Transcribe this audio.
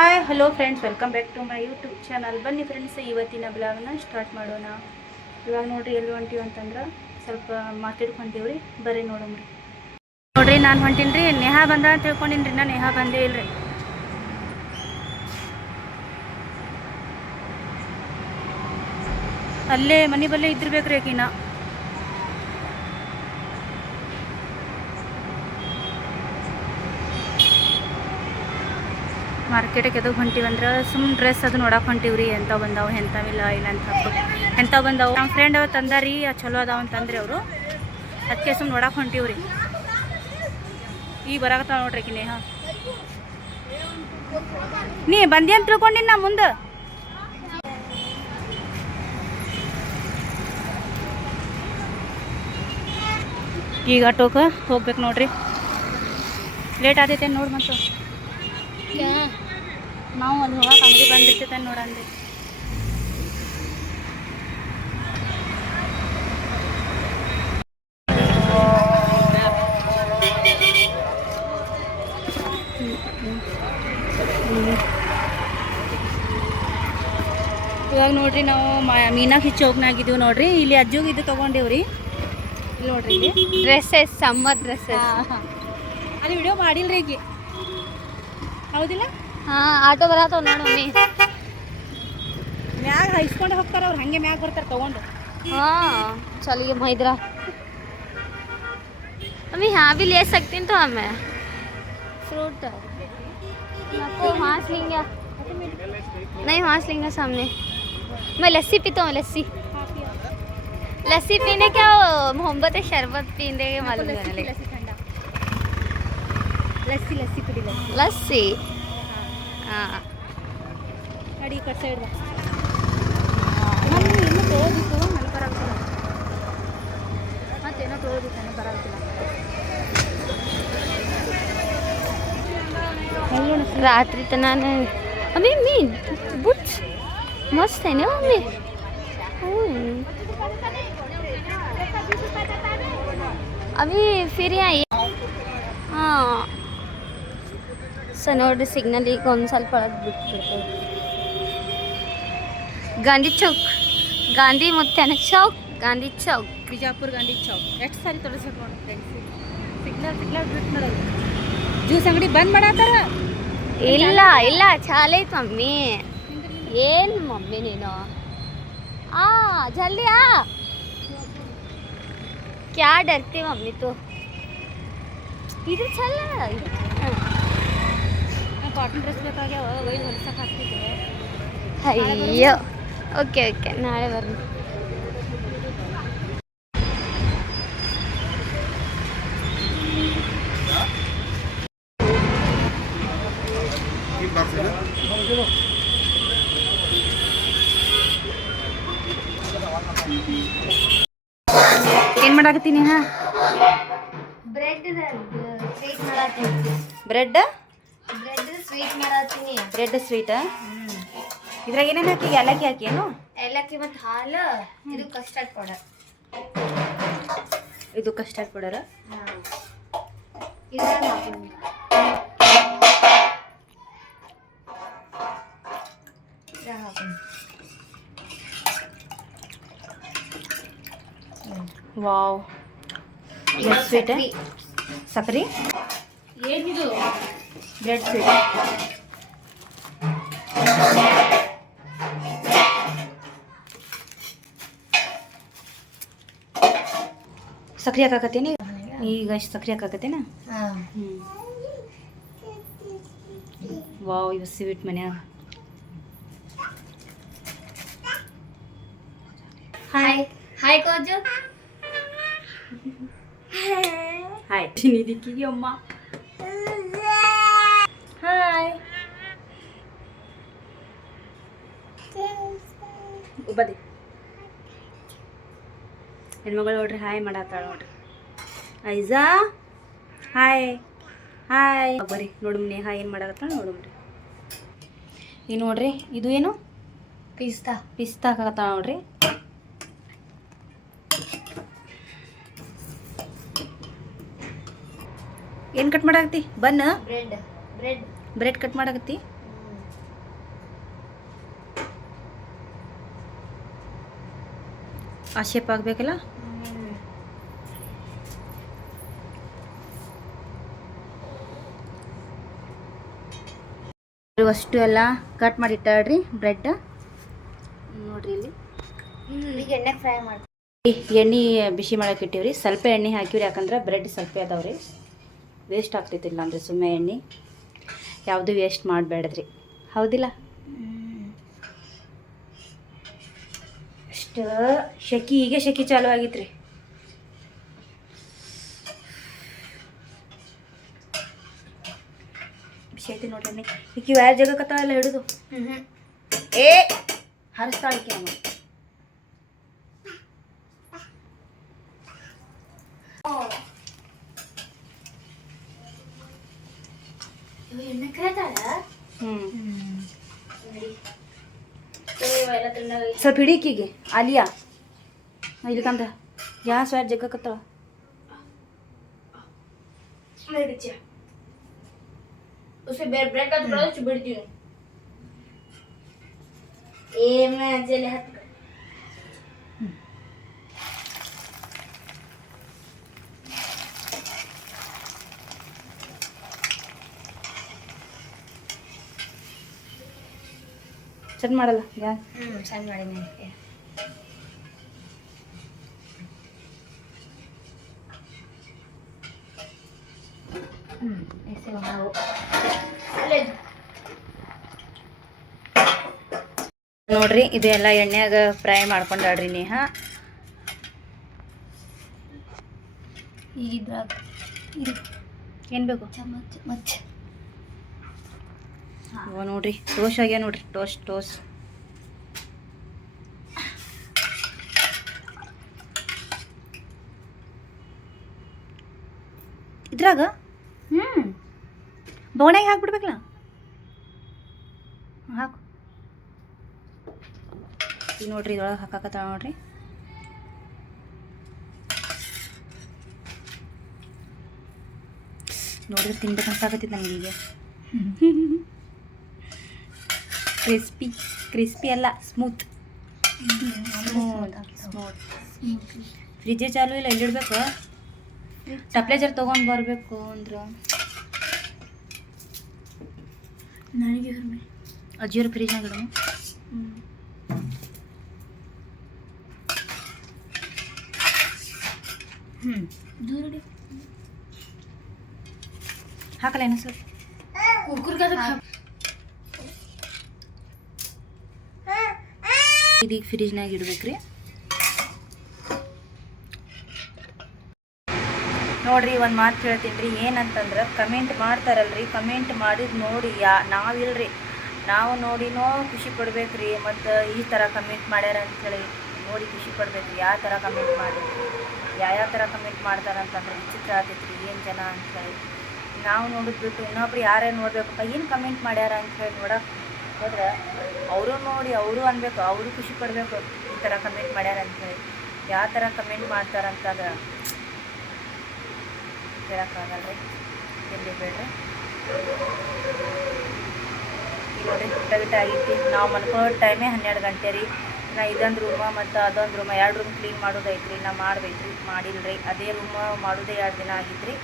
Hi hello friends, welcome back to my YouTube channel. ಬನ್ನಿ friends, ಇವತ್ತಿನ ಬ್ಲಾಗ್ನ start ಮಾಡೋಣ. ಇವಾಗ ನೋಡ್ರಿ ಎಲ್ಲಿ ಹೊಂಟೀವಿ ಅಂತಂದ್ರೆ ಸ್ವಲ್ಪ ಮಾತಾಡ್ಕೊಂತೀವ್ರಿ. ಬರ್ರಿ ನೋಡಮ್ರಿ. ನೋಡ್ರಿ ನಾನು ಹೊಂಟೀನಿ ರೀ. ನೇಹಾ ಬಂದ ಅಂತ ತಿಳ್ಕೊಂಡಿನಿ. ನಾನು ನೇಹಾ ಬಂದೇ ಇಲ್ರಿ. ಅಲ್ಲೇ ಮನೆ ಬಲ್ಲೇ ಇದ್ದಿರ್ಬೇಕ್ರಿ ಆಕಿನ. ಮಾರ್ಕೆಟಿಗೆ ಎದಕ್ಕೆ ಹೊಂಟೀವಂದ್ರೆ ಸುಮ್ಮನೆ ಡ್ರೆಸ್ ಅದು ನೋಡಕ್ಕೆ ಹೊಂಟೀವ್ರಿ. ಎಂಥವು ಬಂದಾವು, ಎಂಥವಿಲ್ಲ ಇಲ್ಲ ಅಂತ ಎಂಥವು ಬಂದಾವು. ನಮ್ಮ ಫ್ರೆಂಡ್ ಅವ್ರು ತಂದಾರಿ, ಚಲೋ ಅದಾವ ಅಂತಂದ್ರಿ ಅವರು. ಅದಕ್ಕೆ ಸುಮ್ಮನೆ ನೋಡಕ್ಕೆ ಹೊಂಟೀವ್ರಿ. ಈಗ ಬರಾಕತ್ತಾವ ನೋಡ್ರಿ ಆಕಿ ನೇಹಾ. ನೀ ಬಂದಿ ಅಂತ ತಿಳ್ಕೊಂಡಿನಿ ನಾ ಮುಂದೆ. ಈಗ ಆಟೋಕ್ಕೆ ಹೋಗ್ಬೇಕು ನೋಡ್ರಿ. ಲೇಟ್ ಆದೈತೆ ನೋಡಿ. ಮತ್ತು ನಾವು ಅಲ್ಲಿ ಹೋಗಕ್ಕೆ ಅಂಗಡಿ ಬಂದಿರ್ತೈತೆ ನೋಡಂದ್ರಿ. ಇವಾಗ ನೋಡ್ರಿ ನಾವು ಮೀನಾಕ್ಷಿ ಚೌಕ್ನಾಗಿದ್ದೀವಿ ನೋಡ್ರಿ. ಇಲ್ಲಿ ಅಜ್ಜಿಗೆ ಇದು ತೊಗೊಂಡೇವ್ರಿ. ಇಲ್ಲಿ ನೋಡ್ರಿ, ಇಲ್ಲಿ ಡ್ರೆಸ್ಸಸ್, ಸಮ್ಮರ್ ಡ್ರೆಸ್ಸಸ್. ಅಲ್ಲಿ ವಿಡಿಯೋ ಮಾಡಿಲ್ರಿ ಈಗ, ಹೌದಿಲ್ಲ? ಹಾಂ, ಆಟೋ ಬರತ್ತವ ನೋಡಮ್ಮಿ. ಮ್ಯಾಗ ಹೈಸ್ಕೊಂಡು ಹೋಗ್ತಾರೆ ಅವ್ರು, ಹಾಗೆ ಮ್ಯಾಗ ಬರ್ತಾರೆ ತೊಗೊಂಡು. हाँ चलिए महिद्रा। अम्मी यहाँ भी ले सकती हैं तो हमें फ्रूट तो वहाँ से लेंगे। नहीं वहाँ से लेंगे सामने। मैं लस्सी पीता हूँ। लस्सी पीने क्या मोहब्बत है, शरबत पीने के मालूम होने लगे। लस्सी लस्सी कुड़ी लस्सी हाँ अड़ी कट साइड ಇನ್ನೂ ತೊಗೋದಿತ್ತು, ನನಗೆ ಬರಾಗ್ತಿಲ್ಲ. ಮತ್ತೇನೋ ತೊಗೋದಿತ್ತು, ನನಗೆ ಬರಾಗ್ತಿಲ್ಲ. रात्रि तना ने अम्मी मी बुट मस्त है ना मम्मी। अभी फिर यहाँ हाँ सनोड सिग्नल ही कौन साल पड़त बिट्टे गांधी चौक, गांधी मुत्यान चौक, गांधी चौक, ಬಿಜಾಪುರ ಗಾಂಧಿ ಚೌಕ್. ಎಷ್ಟು ಸಾರಿ ತೋರಿಸ್ಬೇಕು ನೋಡಿ ಫ್ರೆಂಡ್ಸ್. ಸಿಗ್ನಲ್ ಬಿಟ್ಟು ನೋಡೋದು. ಜ್ಯೂಸ್ ಅಂಗಡಿ ಬಂದ್ ಮಾಡತ್ತಾರ. ಇಲ್ಲ ಇಲ್ಲ ಚಾಲೈತ್ ಮಮ್ಮಿ. ಏನು ಮಮ್ಮಿ ನೀನು आ जल्दी आ। क्या डरती मम्मी तो इधर चल। ಕಾಟನ್ ಡ್ರೆಸ್ ಬೇಕಾಗ್ಯಾವ, ಒಯ್ದು ಹೊಲ್ಸಕ್ಕೆ ಹಾಕ್ತಿದ್ದೆ. ಅಯ್ಯೋ ಓಕೆ ಓಕೆ ನಾಳೆ ಬರ್ರಿ. ಏನು ಮಾಡಾಕತ್ತೀನಿ? ಹಾ, ಬ್ರೆಡ್ ಸ್ವೀಟ್ ಮಾಡತ್ತೀನಿ. ಬ್ರೆಡ್ ಬ್ರೆಡ್ ಸ್ವೀಟ್ ಮಾಡತ್ತೀನಿ. Bread sweet. ಇದ್ರಾಗ ಏನೇನು ಹಾಕಿ? ಏಲಕ್ಕಿ ಹಾಕಿ ಏನು? ಏಲಕ್ಕಿ ಮತ್ತು ಹಾಲು. ಇದು ಕಸ್ಟರ್ಡ್ ಪೌಡರ್. ಇದು ಕಸ್ಟರ್ಡ್ ಪೌಡರ್. ಇದ್ರಾಗ ಹಾಕ್ತೀನಿ. Wow, sweet. ಸಕ್ರಿ ಏನಿದು? Bread sweet. ಸಕ್ರಿ ಹಾಕಾಕತ್ತೀನಿ ಈಗ. ಸಕ್ರಿ ಹಾಕಾಕತ್ತೇನ? ವಾವ್, ಇವು ಸ್ವೀಟ್ ಮನ್ಯಾಗ. ಹಾಯ್ ಹಾಯ್ ಕೋಜು. ಹಾಯ್ ನಿಧಿಕಿಗೆ ಅಮ್ಮ. ಹಾಯ್ ಬದಿ ಹೆಣ್ಮಗಳು ನೋಡ್ರಿ ಹಾಯ್ ಮಾಡತ್ತಾಳ ನೋಡ್ರಿ. ಐಜಾ ಹಾಯ್ ಹಾಯ್. ಬರ್ರಿ ನೋಡಮ್ನಿ ಹಾಯ್ ಏನು ಮಾಡತ್ತಾಳ ನೋಡಮ್ರಿ. ಈಗ ನೋಡ್ರಿ, ಇದು ಏನು? ಪಿಸ್ತಾ. ಪಿಸ್ತಾ ಹಾಕತ್ತಾಳ ನೋಡ್ರಿ. ಏನು ಕಟ್ ಮಾಡಾಕತ್ತಿ? ಬನ್ ಬ್ರೆಡ್ ಬ್ರೆಡ್ ಬ್ರೆಡ್ ಕಟ್ ಮಾಡಾಕತ್ತಿ. ಆ ಶೇಪ್ ಆಗಬೇಕಲ್ಲ. ಅಷ್ಟು ಎಲ್ಲ ಕಟ್ ಮಾಡಿ ಇಟ್ಟಾಳ್ರಿ ಬ್ರೆಡ್ ನೋಡ್ರಿ. ಇಲ್ಲಿ ಈಗ ಎಣ್ಣೆ ಫ್ರೈ ಮಾಡಿ ಎಣ್ಣೆ ಬಿಸಿ ಮಾಡಕ್ಕೆ ಇಟ್ಟಿವ್ರಿ. ಸ್ವಲ್ಪ ಎಣ್ಣೆ ಹಾಕಿವ್ರಿ, ಯಾಕಂದ್ರೆ ಬ್ರೆಡ್ ಸ್ವಲ್ಪ ಅದಾವ್ರಿ, ವೇಸ್ಟ್ ಆಗ್ತೈತಿಲ್ಲ ಅಂದರೆ ಸುಮ್ಮನೆ ಎಣ್ಣೆ ಯಾವುದು ವೇಸ್ಟ್ ಮಾಡಬೇಡ್ರಿ, ಹೌದಿಲ್ಲ? ಅಷ್ಟು ಶೆಕಿ, ಈಗ ಶೆಕಿ ಚಾಲು ಆಗಿತ್ರಿ. ಬಿಸಿ ಐತಿ ನೋಡ್ರಿ. ಈಕಿ ಯಾರ ಜಾಗಕ್ಕತ್ತಾವೆಲ್ಲ ಹಿಡಿದು ಏ ಹರಿಸ್ತಾಳಿಕೆ ನಮ್ಮ ಎಣ್ಣೆ ಕಾಯ್ತಾಳ. ಸ್ವಲ್ಪ ಹಿಡೀಕಿಗೆ ಆಲಿಯಾ ಇಲ್ಲಿಕಂತ ಗ್ಯಾಸ್ ಯಾರು ಜಗ್ಗಕತ್ತಾವ. उसे ब्रेड का टुकड़ा चुबड़ती हूँ ए मैं जेले हाथ ಸಣ್ಣ ಮಾಡಲ್ಲ ಗ್ಯಾಸ್. ಸಣ್ಣ ಮಾಡಿನಿ. ऐसे बनाओ. ನೋಡ್ರಿ ಇದು ಎಲ್ಲ ಎಣ್ಣೆಯಾಗ ಫ್ರೈ ಮಾಡ್ಕೊಂಡಾಡ್ರಿ ನೇಹಾ. ಈಗ ಇದ್ರಾಗ ಏನು ಬೇಕು? ಚಮಚ ನೋಡ್ರಿ ಟೋಸ್ಟ್ ಆಗ್ಯಾವ ನೋಡ್ರಿ. ಟೋಸ್ಟ್ ಇದ್ರಾಗ ಬೌಣಾಗ ಹಾಕ್ಬಿಡ್ಬೇಕಲ್ಲ. ಹಾಕು. ಈಗ ನೋಡ್ರಿ ಇದ್ರೊಳಗೆ ಹಾಕಾಕತ್ತಾಳ ನೋಡ್ರಿ. ನೋಡಿದ್ರೆ ತಿನ್ಬೇಕನ್ಸಾಕತ್ತಿತ್ತು ನನಗೆ ಈಗ. ಕ್ರಿಸ್ಪಿ ಅಲ್ಲ, ಸ್ಮೂತ್. ಫ್ರಿಜ್ಜೇ ಚಾಲು ಇಲ್ಲ, ಎಲ್ಲಿಡ್ಬೇಕು? ಟಪ್ಲೇಜರ್ ತೊಗೊಂಡು ಬರಬೇಕು ಅಂದ್ರೆ ನನಗೆ ಅಜ್ಜಿಯವ್ರ ಫ್ರಿಜ್ನಾಗ ಇಡು. ದೂರ ಹಾಕಲ್ಲ ಏನು ಸರ್? ಇದೀಗ ಫ್ರಿಜ್ನಾಗ ಇಡ್ಬೇಕ್ರಿ. ನೋಡ್ರಿ ಒಂದು ಮಾತು ಹೇಳ್ತೀನಿ ರೀ, ಏನಂತಂದ್ರೆ ಕಮೆಂಟ್ ಮಾಡ್ತಾರಲ್ರಿ, ಕಮೆಂಟ್ ಮಾಡಿದ್ ನೋಡಿ ನಾವಿಲ್ರಿ, ನಾವು ನೋಡಿನೋ ಖುಷಿ ಪಡ್ಬೇಕ್ರಿ. ಮತ್ತು ಈ ಥರ ಕಮೆಂಟ್ ಮಾಡ್ಯಾರ ಅಂಥೇಳಿ ನೋಡಿ ಖುಷಿ ಪಡ್ಬೇಕ್ರಿ. ಯಾವ ಥರ ಕಮೆಂಟ್ ಮಾಡಿ ಯಾವ ಥರ ಕಮೆಂಟ್ ಮಾಡ್ತಾರಂತಂದ್ರೆ ವಿಚಿತ್ರ ಆಗ್ತೈತ್ರಿ ಏನು ಜನ ಅಂಥೇಳಿ. ನಾವು ನೋಡಿದ್ ಬಿಟ್ಟು ಇನ್ನೊಬ್ರು ಯಾರೇ ನೋಡ್ಬೇಕಪ್ಪ ಏನು ಕಮೆಂಟ್ ಮಾಡ್ಯಾರ ಅಂಥೇಳಿ ನೋಡಕ್ಕೆ ಹೋದ್ರೆ ಅವರು ನೋಡಿ ಅವರು ಅನ್ಬೇಕು, ಅವರು ಖುಷಿ ಪಡಬೇಕು ಈ ಥರ ಕಮೆಂಟ್ ಮಾಡ್ಯಾರ ಅಂಥೇಳಿ. ಯಾವ ಥರ ಕಮೆಂಟ್ ಮಾಡ್ತಾರಂತಾಗ ಹೇಳೋಕ್ಕಾಗಲ್ರಿ, ಎಲ್ಲಿ ಬೇಡ್ರಿ. ಈಗ ನೋಡ್ರಿ ಊಟ ಆಗೈತಿ. ನಾವು ಮಲ್ಕೊಳ್ಳೋ ಟೈಮೇ 12 ಗಂಟೆ ರೀ. ನಾ ಇದೊಂದು ರೂಮ ಮತ್ತು ಅದೊಂದು ರೂಮ 2 ರೂಮ್ ಕ್ಲೀನ್ ಮಾಡೋದೈತ್ರಿ. ನಾ ಮಾಡ್ಬೇಕ್ರಿ, ಮಾಡಿಲ್ರಿ. ಅದೇ ರೂಮ್ ಮಾಡೋದೇ 2 ದಿನ ಆಗಿದ್ರಿ.